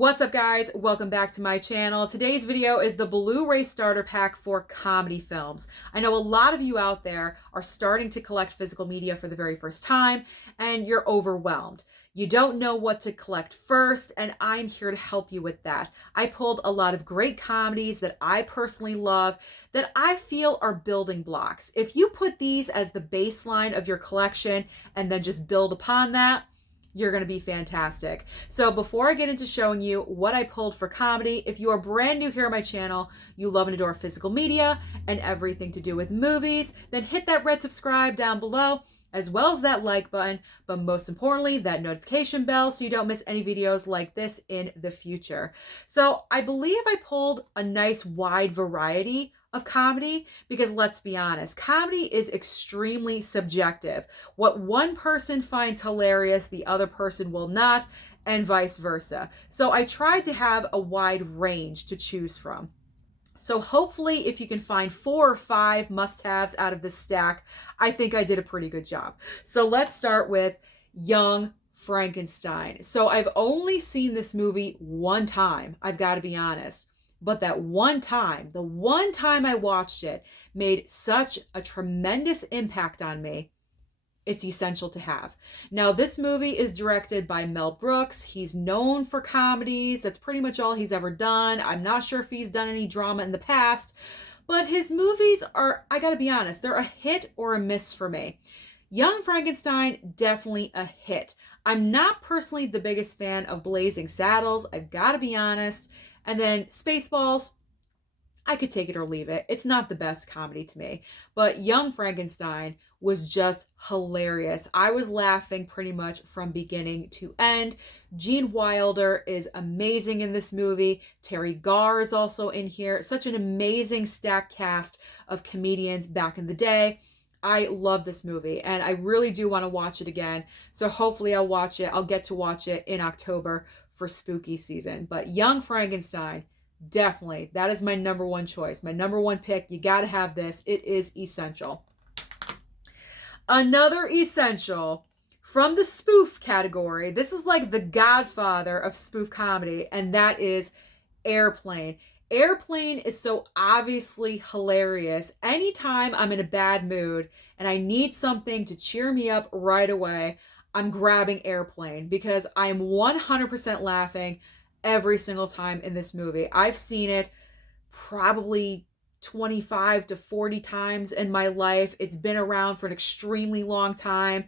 What's up, guys? Welcome back to my channel. Today's video is the Blu-ray starter pack for comedy films. I know a lot of you out there are starting to collect physical media for the very first time and you're overwhelmed. You don't know what to collect first, and I'm here to help you with that. I pulled a lot of great comedies that I personally love that I feel are building blocks. If you put these as the baseline of your collection and then just build upon that, you're going to be fantastic. So before I get into showing you what I pulled for comedy, if you are brand new here on my channel, you love and adore physical media and everything to do with movies, then hit that red subscribe down below, as well as that like button, but most importantly, that notification bell so you don't miss any videos like this in the future. So I believe I pulled a nice wide variety of comedy because let's be honest, comedy is extremely subjective. What one person finds hilarious, the other person will not, and vice versa. So I tried to have a wide range to choose from. So hopefully if you can find 4 or 5 must-haves out of this stack, I think I did a pretty good job. So let's start with Young Frankenstein. So I've only seen this movie one time, I've got to be honest. But that one time, the one time I watched it, made such a tremendous impact on me. It's essential to have. Now, this movie is directed by Mel Brooks. He's known for comedies. That's pretty much all he's ever done. I'm not sure if he's done any drama in the past, but his movies are, I gotta be honest, they're a hit or a miss for me. Young Frankenstein, definitely a hit. I'm not personally the biggest fan of Blazing Saddles, I've gotta be honest. And then Spaceballs, I could take it or leave it. It's not the best comedy to me. But Young Frankenstein was just hilarious. I was laughing pretty much from beginning to end. Gene Wilder is amazing in this movie. Terry Garr is also in here. Such an amazing stacked cast of comedians back in the day. I love this movie and I really do want to watch it again. So hopefully I'll watch it. I'll get to watch it in October for spooky season. But Young Frankenstein, definitely, that is my number one choice. My number one pick. You got to have this. It is essential. Another essential from the spoof category. This is like the godfather of spoof comedy, and that is Airplane. Airplane is so obviously hilarious. Anytime I'm in a bad mood and I need something to cheer me up right away, I'm grabbing Airplane because I am 100% laughing every single time in this movie. I've seen it probably 25 to 40 times in my life. It's been around for an extremely long time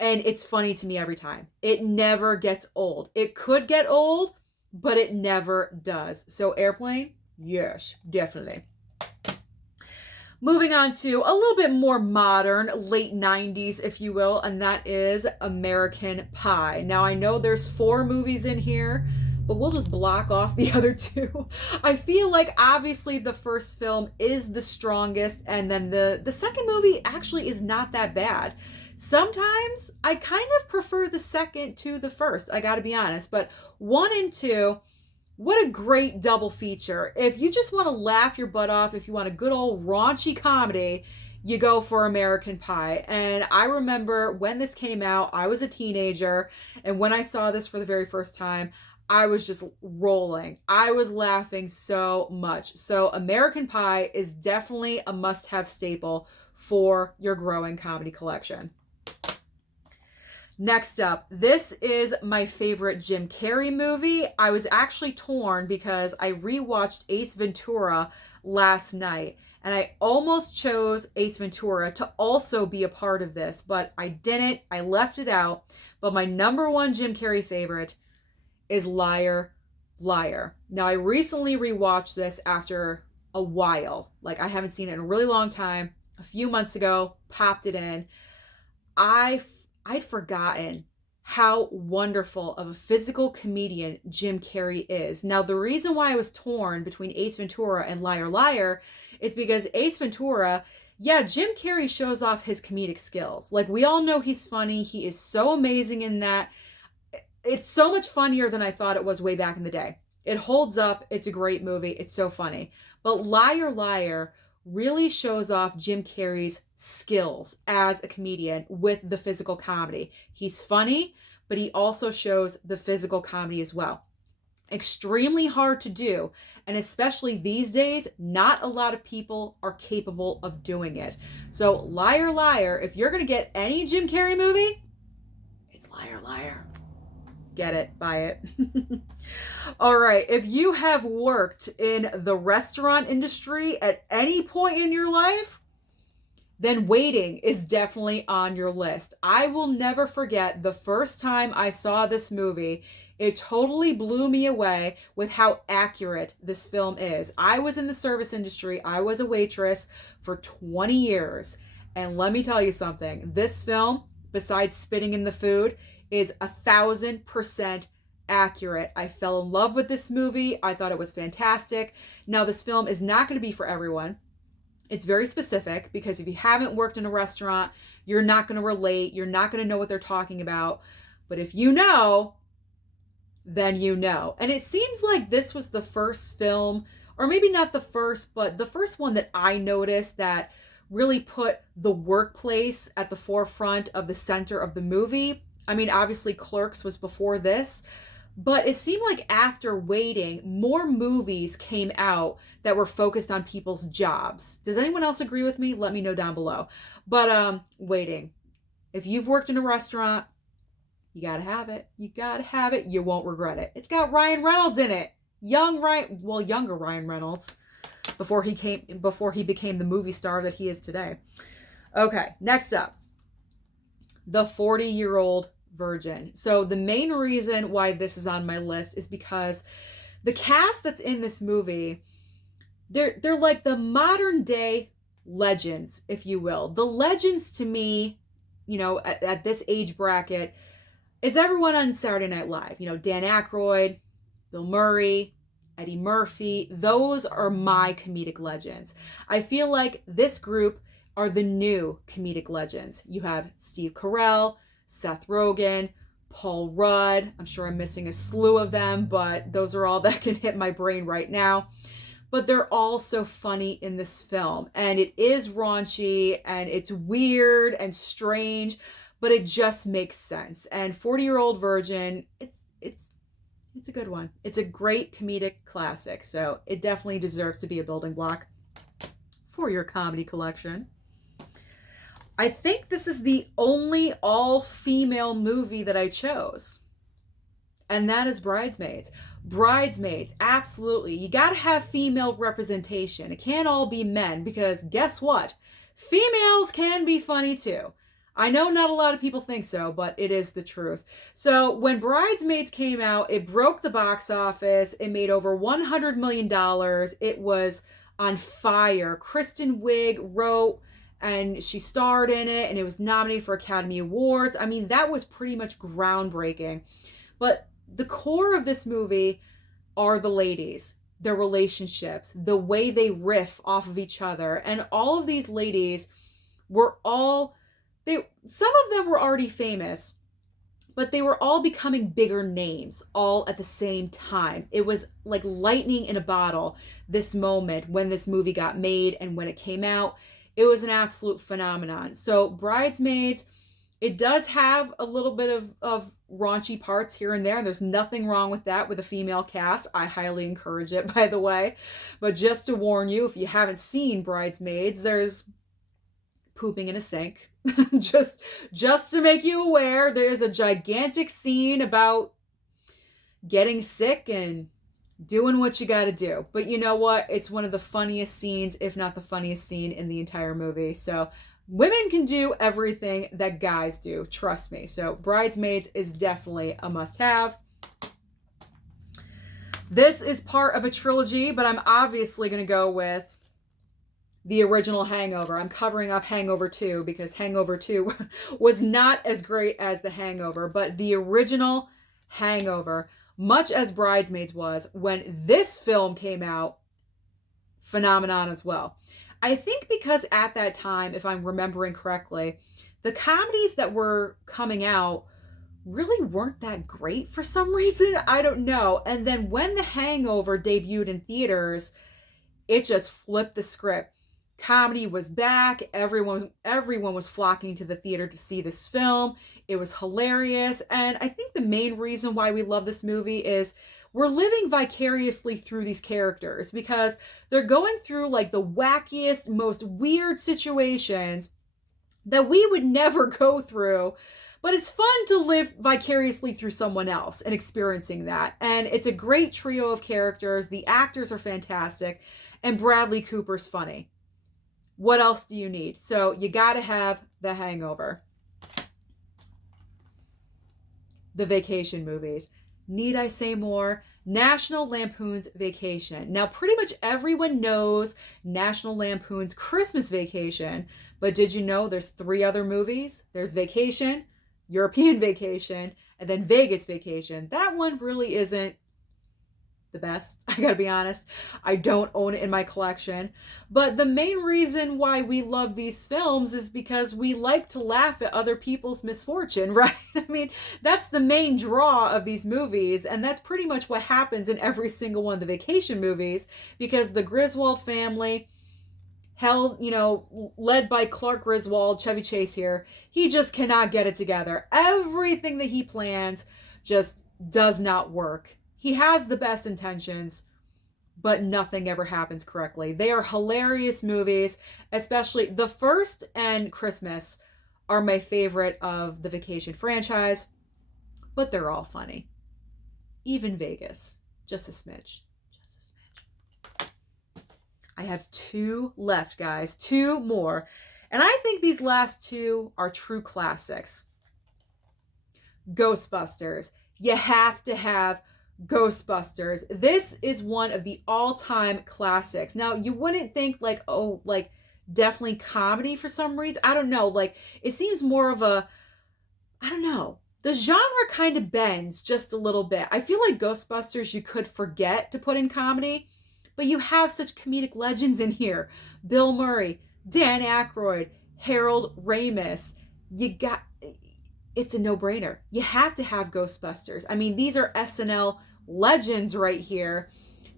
and it's funny to me every time. It never gets old. It could get old, but it never does. So Airplane, yes, definitely. Moving on to a little bit more modern, late 90s, if you will, and that is American Pie. Now, I know there's 4 movies in here, but we'll just block off the other 2. I feel like obviously the first film is the strongest, and then the second movie actually is not that bad. Sometimes I kind of prefer the second to the first, I gotta be honest, but 1 and 2, what a great double feature. If you just want to laugh your butt off, if you want a good old raunchy comedy, you go for American Pie. And I remember when this came out, I was a teenager, and when I saw this for the very first time, I was just rolling. I was laughing so much. So American Pie is definitely a must-have staple for your growing comedy collection. Next up, this is my favorite Jim Carrey movie. I was actually torn because I rewatched Ace Ventura last night and I almost chose Ace Ventura to also be a part of this, but I didn't. I left it out. But my number one Jim Carrey favorite is Liar, Liar. Now, I recently rewatched this after a while. Like, I haven't seen it in a really long time. A few months ago, popped it in. I'd forgotten how wonderful of a physical comedian Jim Carrey is. Now, the reason why I was torn between Ace Ventura and Liar Liar is because Ace Ventura, yeah, Jim Carrey shows off his comedic skills. Like, we all know he's funny. He is so amazing in that. It's so much funnier than I thought it was way back in the day. It holds up. It's a great movie. It's so funny. But Liar Liar really shows off Jim Carrey's skills as a comedian with the physical comedy. He's funny, but he also shows the physical comedy as well. Extremely hard to do. And especially these days, not a lot of people are capable of doing it. So, liar, liar, if you're going to get any Jim Carrey movie, it's liar, liar. Get it, buy it. All right, if you have worked in the restaurant industry at any point in your life, then Waiting is definitely on your list. I will never forget the first time I saw this movie. It totally blew me away with how accurate this film is. I was in the service industry. I was a waitress for 20 years. And let me tell you something. This film, besides spitting in the food, is 1,000% accurate. I fell in love with this movie. I thought it was fantastic. Now, this film is not going to be for everyone. It's very specific because if you haven't worked in a restaurant, you're not going to relate. You're not going to know what they're talking about. But if you know, then you know. And it seems like this was the first film, or maybe not the first, but the first one that I noticed that really put the workplace at the forefront of the center of the movie. I mean, obviously Clerks was before this, but it seemed like after Waiting, more movies came out that were focused on people's jobs. Does anyone else agree with me? Let me know down below. But Waiting. If you've worked in a restaurant, you gotta have it. You gotta have it. You won't regret it. It's got Ryan Reynolds in it. Younger Ryan Reynolds before he became the movie star that he is today. Okay, next up. The 40-Year-Old Virgin. So the main reason why this is on my list is because the cast that's in this movie, they're like the modern day legends, if you will. The legends to me, at this age bracket, is everyone on Saturday Night Live. Dan Aykroyd, Bill Murray, Eddie Murphy. Those are my comedic legends. I feel like this group are the new comedic legends. You have Steve Carell, Seth Rogen, Paul Rudd. I'm sure I'm missing a slew of them, but those are all that can hit my brain right now. But they're all so funny in this film. And it is raunchy and it's weird and strange, but it just makes sense. And 40-Year-Old Virgin, it's a good one. It's a great comedic classic. So it definitely deserves to be a building block for your comedy collection. I think this is the only all-female movie that I chose. And that is Bridesmaids. Bridesmaids, absolutely. You gotta have female representation. It can't all be men because guess what? Females can be funny too. I know not a lot of people think so, but it is the truth. So when Bridesmaids came out, it broke the box office. It made over $100 million. It was on fire. Kristen Wiig wrote and she starred in it and it was nominated for Academy Awards. I mean, that was pretty much groundbreaking. But the core of this movie are the ladies, their relationships, the way they riff off of each other. And all of these ladies were some of them were already famous, but they were all becoming bigger names all at the same time. It was like lightning in a bottle, this moment when this movie got made and when it came out. It was an absolute phenomenon. So Bridesmaids, it does have a little bit of raunchy parts here and there. And there's nothing wrong with that with a female cast. I highly encourage it, by the way. But just to warn you, if you haven't seen Bridesmaids, there's pooping in a sink. just to make you aware, there's a gigantic scene about getting sick and doing what you gotta do. But you know what? It's one of the funniest scenes, if not the funniest scene in the entire movie. So women can do everything that guys do. Trust me. So Bridesmaids is definitely a must-have. This is part of a trilogy, but I'm obviously going to go with the original Hangover. I'm covering up Hangover 2 because Hangover 2 was not as great as The Hangover, but the original Hangover, much as Bridesmaids was when this film came out, phenomenon as well. I think because at that time, if I'm remembering correctly, the comedies that were coming out really weren't that great for some reason. I don't know. And then when The Hangover debuted in theaters, it just flipped the script. Comedy was back. Everyone was flocking to the theater to see this film. It was hilarious. And I think the main reason why we love this movie is we're living vicariously through these characters because they're going through like the wackiest, most weird situations that we would never go through. But it's fun to live vicariously through someone else and experiencing that. And it's a great trio of characters. The actors are fantastic. And Bradley Cooper's funny. What else do you need? So you got to have The Hangover. The vacation movies. Need I say more? National Lampoon's Vacation. Now, pretty much everyone knows National Lampoon's Christmas Vacation, but did you know there's 3 other movies? There's Vacation, European Vacation, and then Vegas Vacation. That one really isn't the best, I gotta be honest. I don't own it in my collection. But the main reason why we love these films is because we like to laugh at other people's misfortune, right? I mean, that's the main draw of these movies, and that's pretty much what happens in every single one of the vacation movies, because the Griswold family, led by Clark Griswold, Chevy Chase here, he just cannot get it together. Everything that he plans just does not work. He has the best intentions, but nothing ever happens correctly. They are hilarious movies, especially the first and Christmas are my favorite of the vacation franchise, but they're all funny. Even Vegas, just a smidge. Just a smidge. I have 2 left, guys. 2 more. And I think these last 2 are true classics. Ghostbusters. You have to have Ghostbusters. This is one of the all-time classics. Now, you wouldn't think like, oh, like definitely comedy for some reason. I don't know. Like, it seems more of a, I don't know. The genre kind of bends just a little bit. I feel like Ghostbusters you could forget to put in comedy, but you have such comedic legends in here. Bill Murray, Dan Aykroyd, Harold Ramis. It's a no-brainer. You have to have Ghostbusters. I mean, these are SNL legends right here.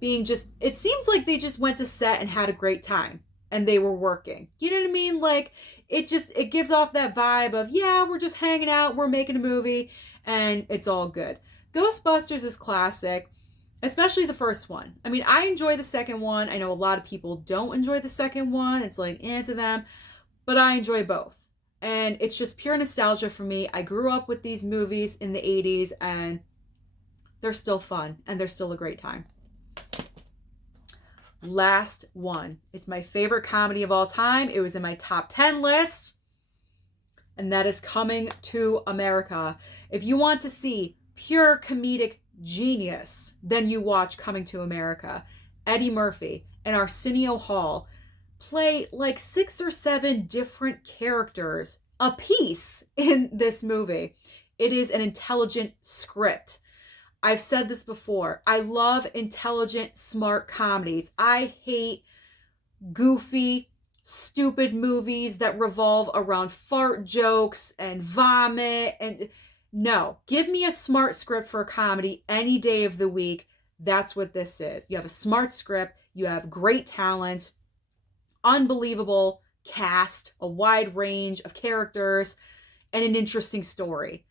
It seems like they just went to set and had a great time and they were working. You know what I mean? Like, it gives off that vibe of, yeah, we're just hanging out, we're making a movie, and it's all good. Ghostbusters is classic, especially the first one. I mean, I enjoy the second one. I know a lot of people don't enjoy the second one. It's like, to them, but I enjoy both. And it's just pure nostalgia for me. I grew up with these movies in the 80s and they're still fun and they're still a great time. Last one. It's my favorite comedy of all time. It was in my top 10 list. And that is Coming to America. If you want to see pure comedic genius, then you watch Coming to America. Eddie Murphy and Arsenio Hall play like 6 or 7 different characters a piece in this movie. It is an intelligent script. I've said this before. I love intelligent, smart comedies. I hate goofy, stupid movies that revolve around fart jokes and vomit. And no, give me a smart script for a comedy any day of the week. That's what this is. You have a smart script. You have great talent, unbelievable cast, a wide range of characters, and an interesting story.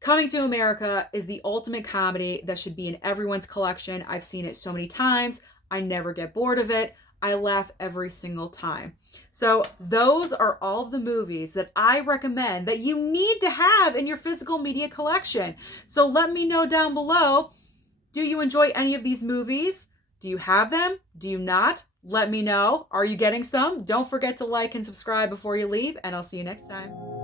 Coming to America is the ultimate comedy that should be in everyone's collection. I've seen it so many times. I never get bored of it. I laugh every single time. So those are all of the movies that I recommend that you need to have in your physical media collection. So let me know down below, do you enjoy any of these movies? Do you have them? Do you not? Let me know. Are you getting some? Don't forget to like and subscribe before you leave, and I'll see you next time.